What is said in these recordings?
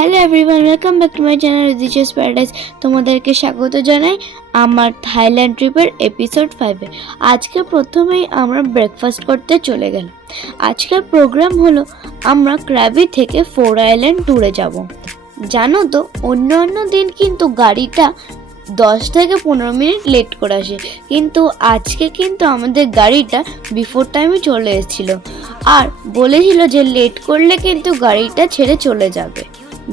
Hello everyone, welcome back to my channel রিদিচাস paradise. তোমাদেরকে স্বাগত জানাই আমার থাইল্যান্ড ট্রিপের এপিসোড 5-এ। আজকে প্রথমেই আমরা ব্রেকফাস্ট করতে চলে গেলাম। আজকের প্রোগ্রাম হলো আমরা ক্র্যাবি থেকে 4 আইল্যান্ড ট্যুরে যাব। জানো তো, অন্য দিন কিন্তু গাড়িটা 10 থেকে 15 মিনিট লেট করে আসে, কিন্তু আজকে কিন্তু আমাদের গাড়িটা বিফোর টাইমে চলে এসেছিলো আর বলেছিল যে লেট করলে কিন্তু গাড়িটা ছেড়ে চলে যাবে।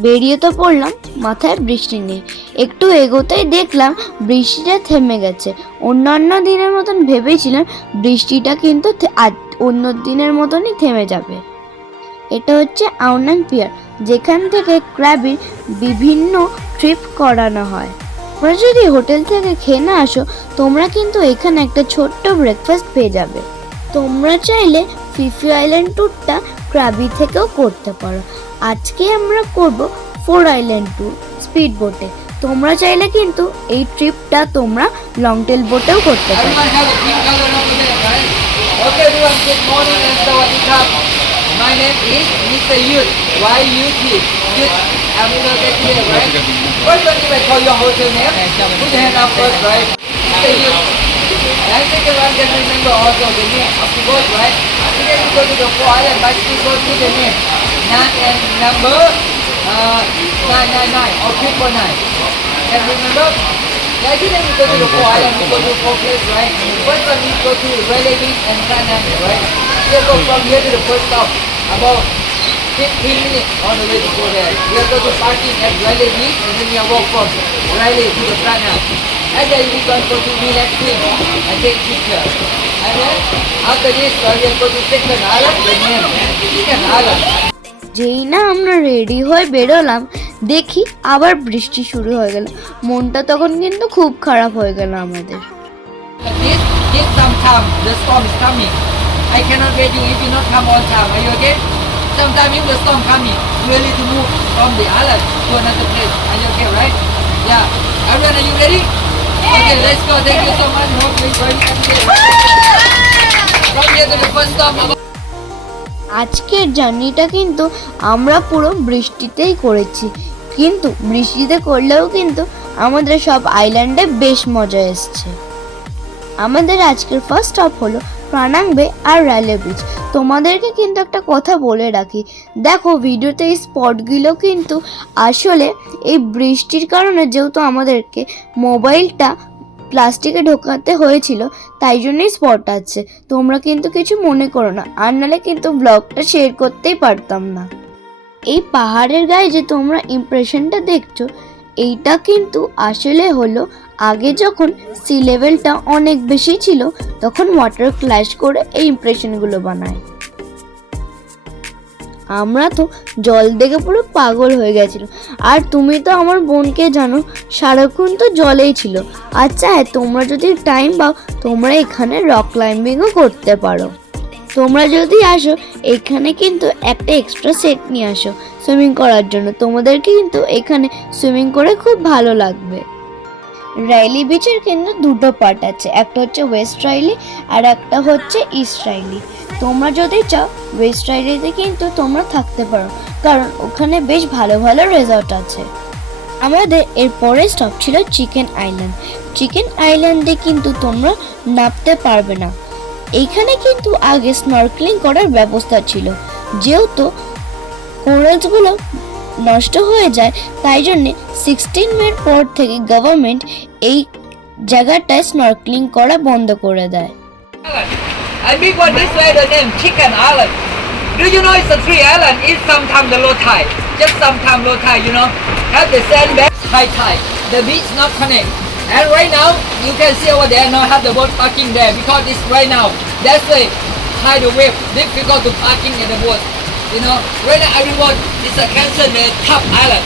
বেরিয়ে তো পড়লাম, মাথায় বৃষ্টি নেই। একটু এগোতেই দেখলাম বৃষ্টিটা থেমে গেছে। অন্যান্য দিনের মতন ভেবেছিলাম বৃষ্টিটা কিন্তু অন্য দিনের মতনই থেমে যাবে। এটা হচ্ছে আওনাং পিয়ার, যেখান থেকে ক্র্যাবির বিভিন্ন ট্রিপ করানো হয়। তোমরা যদি হোটেল থেকে খেয়ে না আসো, তোমরা কিন্তু এখানে একটা ছোট্ট ব্রেকফাস্ট পেয়ে যাবে। তোমরা চাইলে ফিফি আইল্যান্ড ট্যুরটা ক্র্যাবি থেকেও করতে পারো। আজকে আমরা করব 4 আইল্যান্ড ট্যুর স্পিড বোটে। তোমরা চাইলে কিন্তু এই ট্রিপটা তোমরা লং টেল বোটেও করতে পারো। My name is Mr. Yud. Y-U-T. Yud. I'm going to get here, right? First, let me call your hotel name. Put your hand up first, right? Mr. Yud. And second one, just remember also the name of the boat, right? After that, you go to the 4 island, but you go to the name. And number 999 or 999. And remember? Actually, then you go to the 4 island, you go to 4 places, right? First one, you go to Railay Beach and Sanam, right? You go from here to the first stop, about 15 minutes on the way to go there. You go to parking at Railay Beach and then you walk from Railay to the Sanam. And then we can go to relaxing and take picture. And then after this, we go to second island, the name, second island. যেই না আমরা ready হয়ে বেরোলাম, দেখি আবার বৃষ্টি শুরু হয়ে গেল। মনটা তখন কিন্তু খুব খারাপ হয়ে গেল আমাদের। This sometime the storm is coming. I cannot wait you if you not come on time. Are you okay? Sometime if the storm coming, you will need to move from the island to another place. Are you okay, right? Yeah. Everyone, are you ready? Okay, let's go. Thank you so much. Hope you enjoy it. From here to the first stop. আজকের জার্নিটা কিন্তু আমরা পুরো বৃষ্টিতেই করেছি, কিন্তু বৃষ্টিতে করলেও কিন্তু আমাদের সব আইল্যান্ডে বেশ মজা এসছে। আমাদের আজকের ফার্স্ট স্টপ হলো প্রানাং বে আর রেলে বিচ। তোমাদেরকে কিন্তু একটা কথা বলে রাখি, দেখো ভিডিওতে এই স্পটগুলো কিন্তু আসলে এই বৃষ্টির কারণে, যেহেতু আমাদেরকে মোবাইলটা প্লাস্টিকে ঢোকাতে হয়েছিল, তাই জন্যই স্পট আছে। তোমরা কিন্তু কিছু মনে করো না, আর নাহলে কিন্তু ব্লগটা শেয়ার করতেই পারতাম না। এই পাহাড়ের গায়ে যে তোমরা ইমপ্রেশনটা দেখছো, এইটা কিন্তু আসলে হলো আগে যখন সি লেভেলটা অনেক বেশি ছিল, তখন ওয়াটার ক্ল্যাশ করে এই ইমপ্রেশনগুলো বানায়। আমরা তো জল দেখে পুরো পাগল হয়ে গেছিল। আর তুমি তো আমার বোনকে জানো, সারাক্ষণ তো জলেই ছিল। আচ্ছা হ্যাঁ, তোমরা যদি টাইম পাও, তোমরা এখানে রক ক্লাইম্বিংও করতে পারো। তোমরা যদি আসো, এখানে কিন্তু একটা এক্সট্রা সেট নিয়ে আসো সুইমিং করার জন্য। তোমাদেরকে কিন্তু এখানে সুইমিং করে খুব ভালো লাগবে। রাইলি বিচের কিন্তু দুটো পার্ট আছে, একটা হচ্ছে ওয়েস্ট রাইলি আর একটা হচ্ছে ইস্ট রাইলি। তোমরা যদি চাও ওয়েস্ট রাইলিতে কিন্তু তোমরা থাকতে পারো, কারণ ওখানে বেশ ভালো ভালো রিসর্ট আছে। আমাদের এর পরের স্টপ ছিল চিকেন আইল্যান্ড। চিকেন আইল্যান্ডে কিন্তু তোমরা নামতে পারবে না। এইখানে কিন্তু আগে স্নর্কেলিং করার ব্যবস্থা ছিল, যেহেতু কোরালসগুলো নষ্ট হয়ে যায়, তাই জন্যে 16 মিনিট পর থেকে গভর্নমেন্ট এই জায়গাটায় স্নর্কেলিং করা বন্ধ করে দেয়। I big one this way the name Chicken Island. Do you know it's a 3 island? It's sometimes the low tide, just sometimes low tide, you know. Have the sandbank, high tide. The beach not connect. And right now you can see over there now have the boat parking there because it's right now. That's why tide the wave difficult to parking in the boat. You know, right now everyone is a cancel the top island.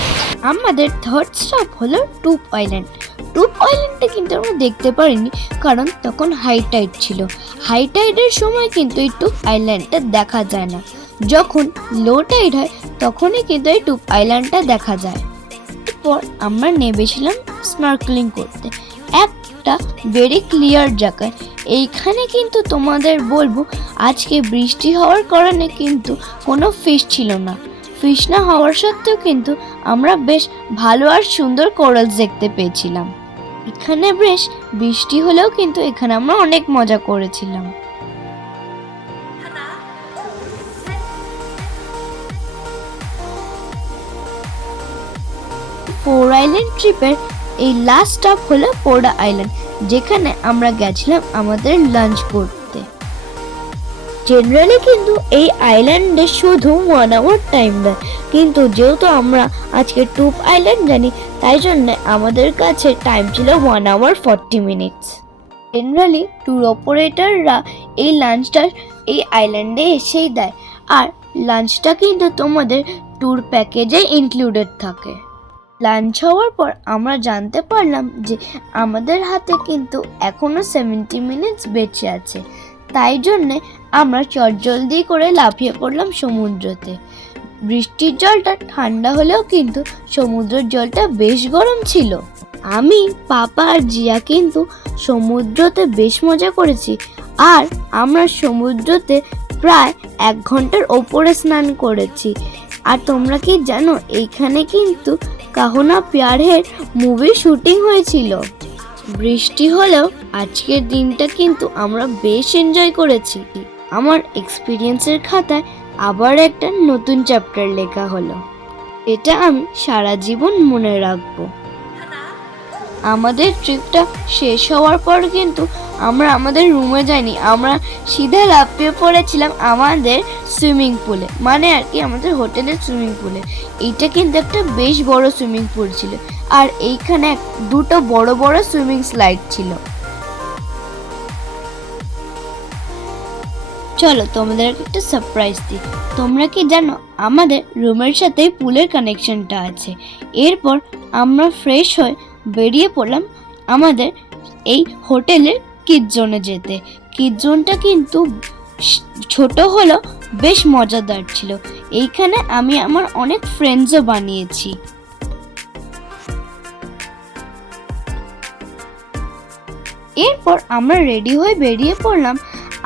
আমাদের third stop হলো টুপ island. টুপ আইল্যান্ডটা কিন্তু আমরা দেখতে পারিনি, কারণ তখন হাই টাইড ছিল। হাই টাইডের সময় কিন্তু এই টুপ আইল্যান্ডটা দেখা যায় না। যখন লো টাইড হয়, তখনই কিন্তু এই টুপ আইল্যান্ডটা দেখা যায়। এরপর আমরা নেমেছিলাম স্নর্কেলিং করতে একটা ভেরি ক্লিয়ার জায়গায়। এইখানে কিন্তু তোমাদের বলবো, আজকে বৃষ্টি হওয়ার কারণে কিন্তু কোনো ফিশ ছিল না। ফিশ না হওয়ার সত্ত্বেও কিন্তু আমরা বেশ ভালো আর সুন্দর কোরালস দেখতে পেয়েছিলাম। এখানে বেশ বৃষ্টি হলেও কিন্তু এখানে আমরা অনেক মজা করেছিলাম। ফোর আইল্যান্ড ট্রিপের এই লাস্ট স্টপ হলো পোডা আইল্যান্ড, যেখানে আমরা গেছিলাম আমাদের লাঞ্চ করতে। জেনারেলি কিন্তু এই আইল্যান্ডে শুধু 1 আওয়ার টাইম দেয়, কিন্তু যেহেতু আমরা আজকে টুপ আইল্যান্ড জানি তাই জন্য আমাদের কাছে টাইম ছিল 1 আওয়ার 40 মিনিটস। জেনারেলি ট্যুর অপারেটররা এই লাঞ্চটা এই আইল্যান্ডে এসেই দেয়, আর লাঞ্চটা কিন্তু তোমাদের ট্যুর প্যাকেজে ইনক্লুডেড থাকে। লাঞ্চ হওয়ার পর আমরা জানতে পারলাম যে আমাদের হাতে কিন্তু এখনো 70 মিনিটস বেঁচে আছে, তাই জন্যে আমরা চটজলদি করে লাফিয়ে পড়লাম সমুদ্রতে। বৃষ্টির জলটা ঠান্ডা হলেও কিন্তু সমুদ্রের জলটা বেশ গরম ছিল। আমি, পাপা আর জিয়া কিন্তু সমুদ্রতে বেশ মজা করেছি, আর আমরা সমুদ্রতে প্রায় 1 ঘন্টার ওপরে স্নান করেছি। আর তোমরা কি জানো এইখানে কিন্তু কাহো না প্যার হ্যায় মুভির শুটিং হয়েছিল। বৃষ্টি হলেও আজকের দিনটা কিন্তু আমরা বেশ এনজয় করেছি। আমার এক্সপিরিয়েন্সের খাতায় আবার একটা নতুন চ্যাপ্টার লেখা হলো, এটা আমি সারা জীবন মনে রাখবো। আমাদের ট্রিপটা শেষ হওয়ার পর কিন্তু আমরা আমাদের রুমে যাইনি, আমরা সিধা লাফিয়ে পড়েছিলাম আমাদের সুইমিং পুলে, মানে আর কি আমাদের হোটেলের সুইমিং পুলে। এইটা কিন্তু একটা বেশ বড় সুইমিং পুল ছিল, আর এইখানে 2টো বড় বড় সুইমিং স্লাইড ছিল। চলো তোমাদের একটা সারপ্রাইজ দিই। তোমরা কি জানো আমাদের রুমের সাথে পুলের কানেকশনটা আছে। এরপর আমরা ফ্রেশ হয়ে বেরিয়ে পড়লাম আমাদের এই হোটেলের কিড জোনে যেতে। কিড জোনটা কিন্তু ছোট হলো বেশ মজাদার ছিল। এইখানে আমি আমার অনেক ফ্রেন্ডসও বানিয়েছি। এরপর আমরা রেডি হয়ে বেরিয়ে পড়লাম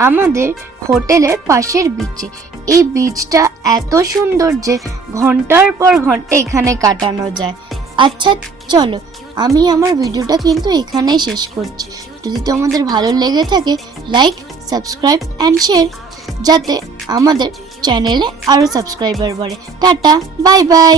আমাদের হোটেলের পাশের বিচে। এই বিচটা এত সুন্দর যে ঘন্টার পর ঘন্টা এখানে কাটানো যায়। আচ্ছা চলো, আমি আমার ভিডিওটা কিন্তু এখানেই শেষ করছি। যদি তোমাদের ভালো লেগে থাকে লাইক, সাবস্ক্রাইব অ্যান্ড শেয়ার, যাতে আমাদের চ্যানেলে আরও সাবস্ক্রাইবার বাড়ে। Tata, bye bye.